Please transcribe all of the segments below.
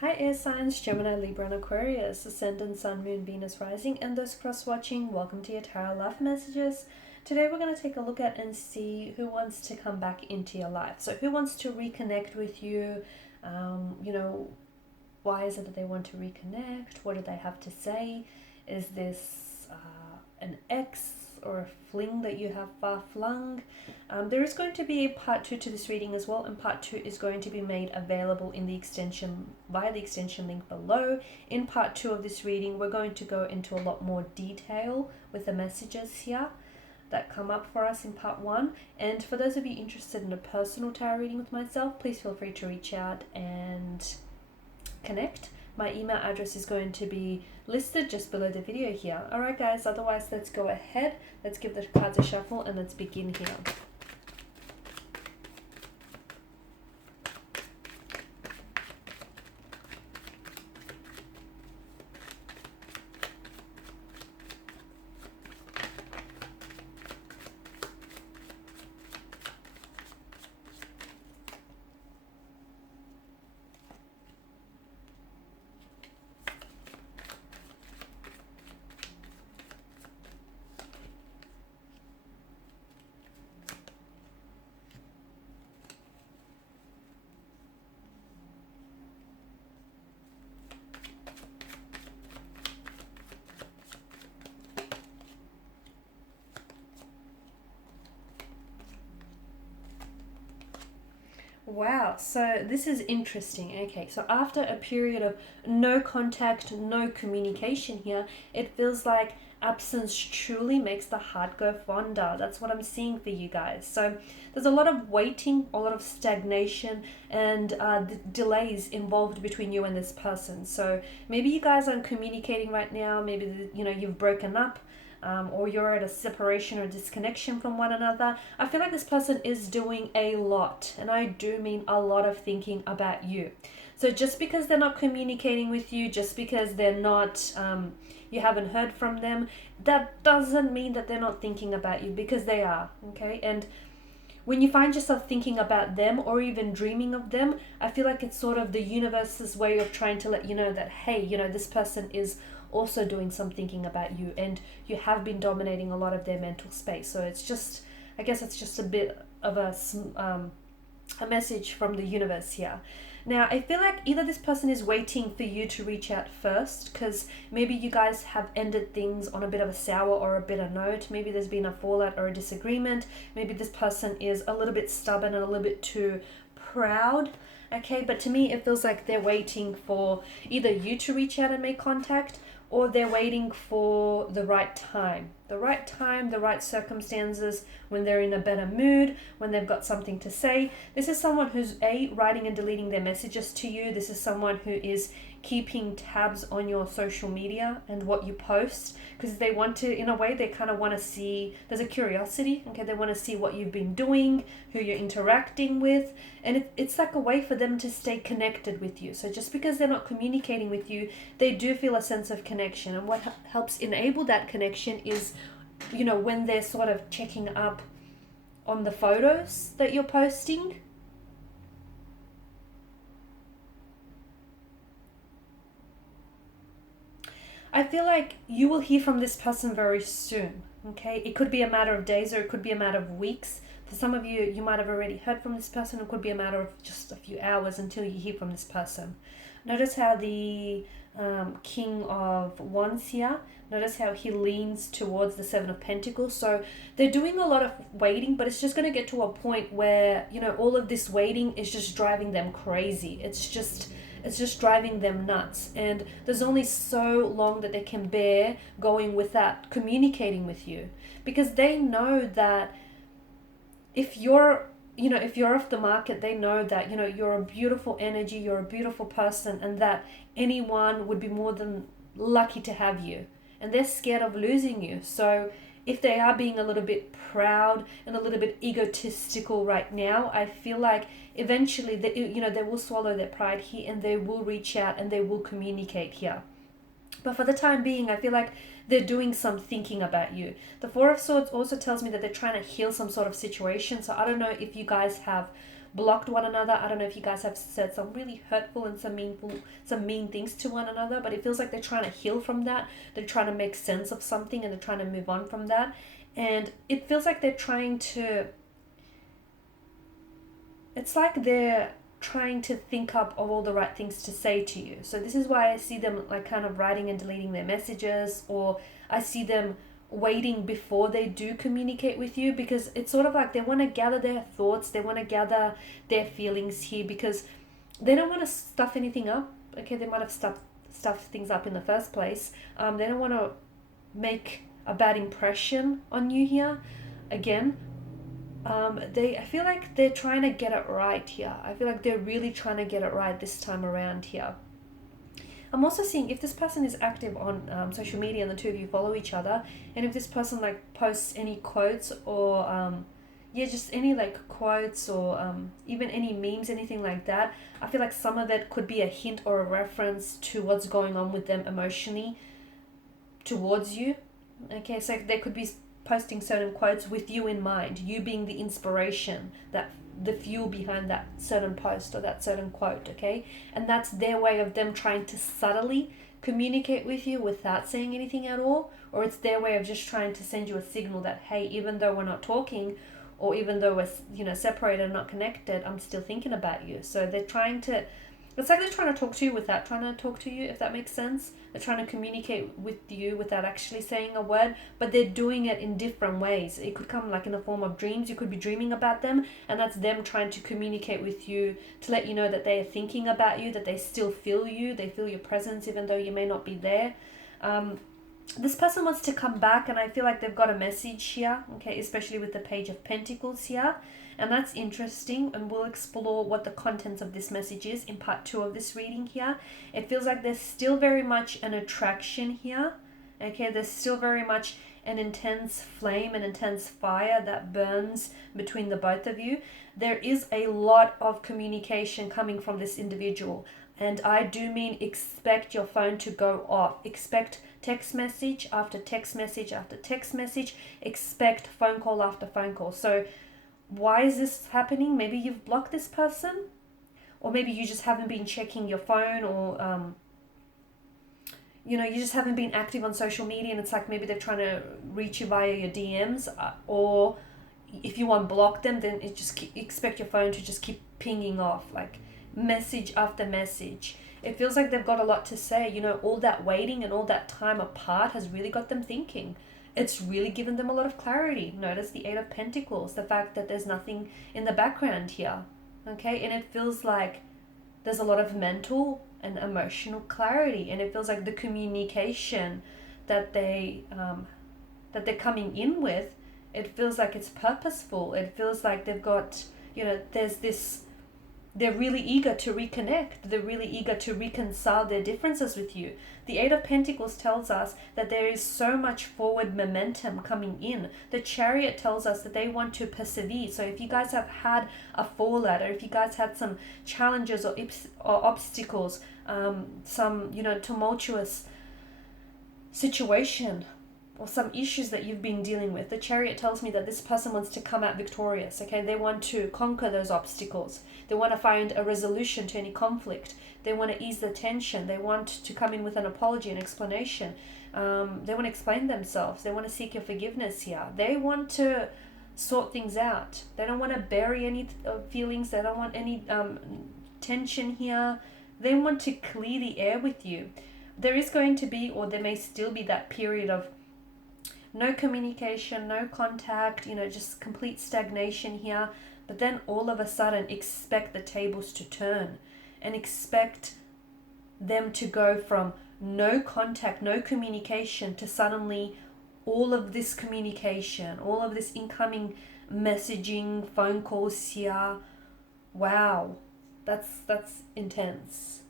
Hi air signs, Gemini, Libra and Aquarius, Ascendant, Sun, Moon, Venus, Rising, and those cross-watching, welcome to your Tarot Life Messages. Today we're going to take a look at and see who wants to come back into your life. So who wants to reconnect with you, why is it that they want to reconnect, what do they have to say, is this an ex or a fling that you have far flung. There is going to be a part 2 to this reading as well, and part 2 is going to be made available in the extension via the extension link below. In part 2 of this reading, we're going to go into a lot more detail with the messages here that come up for us in part 1. And for those of you interested in a personal tarot reading with myself, please feel free to reach out and connect. My email address is going to be listed just below the video here. Alright guys, otherwise let's go ahead, let's give the cards a shuffle and let's begin here. Wow, so this is interesting. Okay, so after a period of no contact, no communication here, it feels like absence truly makes the heart go fonder. That's what I'm seeing for you guys. So there's a lot of waiting, a lot of stagnation, and delays involved between you and this person. So maybe you guys aren't communicating right now. Maybe you've broken up. Or you're at a separation or disconnection from one another. I feel like this person is doing a lot, and I do mean a lot of thinking about you. So just because they're not communicating with you, just because they're not, you haven't heard from them, that doesn't mean that they're not thinking about you, because they are, okay? And when you find yourself thinking about them or even dreaming of them, I feel like it's sort of the universe's way of trying to let you know that, hey, this person is also doing some thinking about you, and you have been dominating a lot of their mental space. So it's just, I guess it's just a bit of a message from the universe here. Now, I feel like either this person is waiting for you to reach out first, because maybe you guys have ended things on a bit of a sour or a bitter note. Maybe there's been a fallout or a disagreement. Maybe this person is a little bit stubborn and a little bit too proud. Okay, but to me, it feels like they're waiting for either you to reach out and make contact, or they're waiting for the right time, the right circumstances, when they're in a better mood, when they've got something to say. This is someone who's writing and deleting their messages to you. This is someone who is keeping tabs on your social media and what you post, because they want to, in a way, they kind of want to see, there's a curiosity, okay? They want to see what you've been doing, who you're interacting with, and it's like a way for them to stay connected with you. So just because they're not communicating with you, they do feel a sense of connection. And what helps enable that connection is, when they're sort of checking up on the photos that you're posting. I feel like you will hear from this person very soon, okay? It could be a matter of days, or it could be a matter of weeks. For some of you, you might have already heard from this person. It could be a matter of just a few hours until you hear from this person. Notice how the King of Wands here, notice how he leans towards the Seven of Pentacles. So they're doing a lot of waiting, but it's just going to get to a point where, all of this waiting is just driving them crazy. It's just driving them nuts, and there's only so long that they can bear going without communicating with you, because they know that if you're off the market, they know that you're a beautiful energy, you're a beautiful person, and that anyone would be more than lucky to have you, and they're scared of losing you. So if they are being a little bit proud and a little bit egotistical right now, I feel like eventually they will swallow their pride here, and they will reach out and they will communicate here. But for the time being, I feel like they're doing some thinking about you. The Four of Swords also tells me that they're trying to heal some sort of situation. So I don't know if you guys have blocked one another. I don't know if you guys have said some really hurtful and some mean things to one another, but it feels like they're trying to heal from that. They're trying to make sense of something and they're trying to move on from that. And it feels like they're trying to, it's like they're trying to think up of all the right things to say to you. So this is why I see them like kind of writing and deleting their messages, or I see them waiting before they do communicate with you, because it's sort of like they want to gather their thoughts, they want to gather their feelings here, because they don't want to stuff anything up. Okay, they might have stuffed things up in the first place. They don't want to make a bad impression on you here. Again, I feel like they're trying to get it right here. I feel like they're really trying to get it right this time around here. I'm also seeing if this person is active on social media and the two of you follow each other, and if this person like posts any quotes or just any like quotes or even any memes, anything like that, I feel like some of it could be a hint or a reference to what's going on with them emotionally towards you. Okay, so they could be posting certain quotes with you in mind, you being the inspiration, that the fuel behind that certain post or that certain quote. Okay, and that's their way of them trying to subtly communicate with you without saying anything at all, or it's their way of just trying to send you a signal that, hey, even though we're not talking, or even though we're separated and not connected, I'm still thinking about you. So they're trying to, it's like they're trying to talk to you without trying to talk to you, if that makes sense. They're trying to communicate with you without actually saying a word, but they're doing it in different ways. It could come like in the form of dreams. You could be dreaming about them, and that's them trying to communicate with you to let you know that they are thinking about you, that they still feel you, they feel your presence even though you may not be there. This person wants to come back, and I feel like they've got a message here, okay, especially with the Page of Pentacles here. And that's interesting, and we'll explore what the contents of this message is in part 2 of this reading here. It feels like there's still very much an attraction here. Okay, there's still very much an intense flame, an intense fire that burns between the both of you. There is a lot of communication coming from this individual. And I do mean expect your phone to go off. Expect text message after text message after text message. Expect phone call after phone call. So why is this happening? Maybe you've blocked this person, or maybe you just haven't been checking your phone, or you just haven't been active on social media, and it's like maybe they're trying to reach you via your DMs, or if you unblock them, then expect your phone to just keep pinging off like message after message. It feels like they've got a lot to say. All that waiting and all that time apart has really got them thinking. It's really given them a lot of clarity. Notice the 8 of Pentacles, the fact that there's nothing in the background here. Okay, and it feels like there's a lot of mental and emotional clarity, and it feels like the communication that they're coming in with, it feels like it's purposeful. It feels like they've got, there's this, they're really eager to reconnect. They're really eager to reconcile their differences with you. The 8 of Pentacles tells us that there is so much forward momentum coming in. The Chariot tells us that they want to persevere. So if you guys have had a fallout, or if you guys had some challenges or obstacles, some, tumultuous situation, or some issues that you've been dealing with, the Chariot tells me that this person wants to come out victorious. Okay, they want to conquer those obstacles. They want to find a resolution to any conflict. They want to ease the tension. They want to come in with an apology and explanation. They want to explain themselves. They want to seek your forgiveness here. They want to sort things out. They don't want to bury any feelings. They don't want any tension here. They want to clear the air with you. There is going to be, or there may still be, that period of no communication, no contact, just complete stagnation here. But then all of a sudden, expect the tables to turn, and expect them to go from no contact, no communication, to suddenly all of this communication, all of this incoming messaging, phone calls here. Wow, that's intense.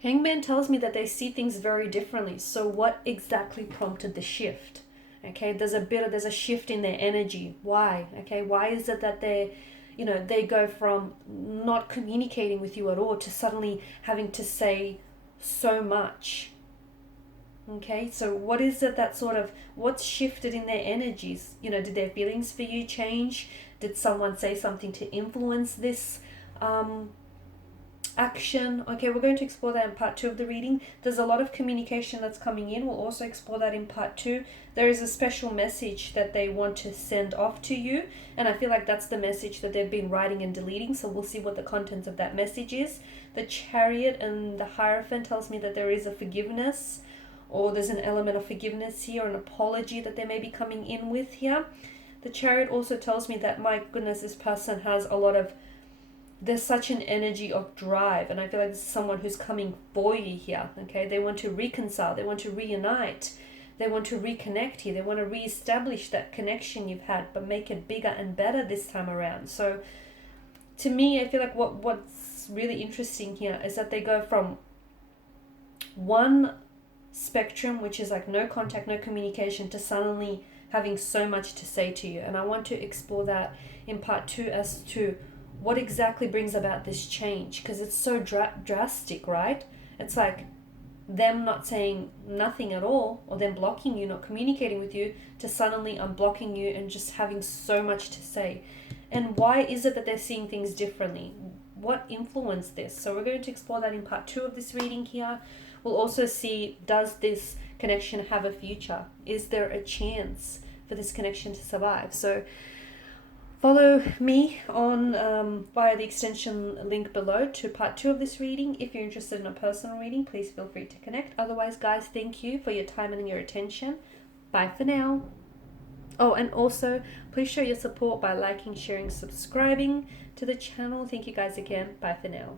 Hangman tells me that they see things very differently. So what exactly prompted the shift? Okay, there's a shift in their energy. Why? Okay, why is it that they go from not communicating with you at all to suddenly having to say so much? Okay, so what is it that sort of, what's shifted in their energies? You know, did their feelings for you change? Did someone say something to influence this action? Okay, we're going to explore that in part 2 of the reading. There's a lot of communication that's coming in. We'll also explore that in part 2. There is a special message that they want to send off to you, and I feel like that's the message that they've been writing and deleting, so we'll see what the contents of that message is. The Chariot and the Hierophant tells me that there is a forgiveness, or there's an element of forgiveness here, an apology that they may be coming in with here. The Chariot also tells me that, my goodness, this person has a lot of, there's such an energy of drive, and I feel like this is someone who's coming for you here. Okay, they want to reconcile, they want to reunite, they want to reconnect here, they want to reestablish that connection you've had, but make it bigger and better this time around. So to me, I feel like what's really interesting here is that they go from one spectrum, which is like no contact, no communication, to suddenly having so much to say to you. And I want to explore that in part 2 as to what exactly brings about this change, because it's so drastic, right? It's like them not saying nothing at all, or them blocking you, not communicating with you, to suddenly unblocking you and just having so much to say. And why is it that they're seeing things differently? What influenced this? So we're going to explore that in part 2 of this reading here. We'll also see, does this connection have a future? Is there a chance for this connection to survive? So follow me on via the extension link below to part 2 of this reading. If you're interested in a personal reading, please feel free to connect. Otherwise, guys, thank you for your time and your attention. Bye for now. Oh, and also, please show your support by liking, sharing, subscribing to the channel. Thank you guys again. Bye for now.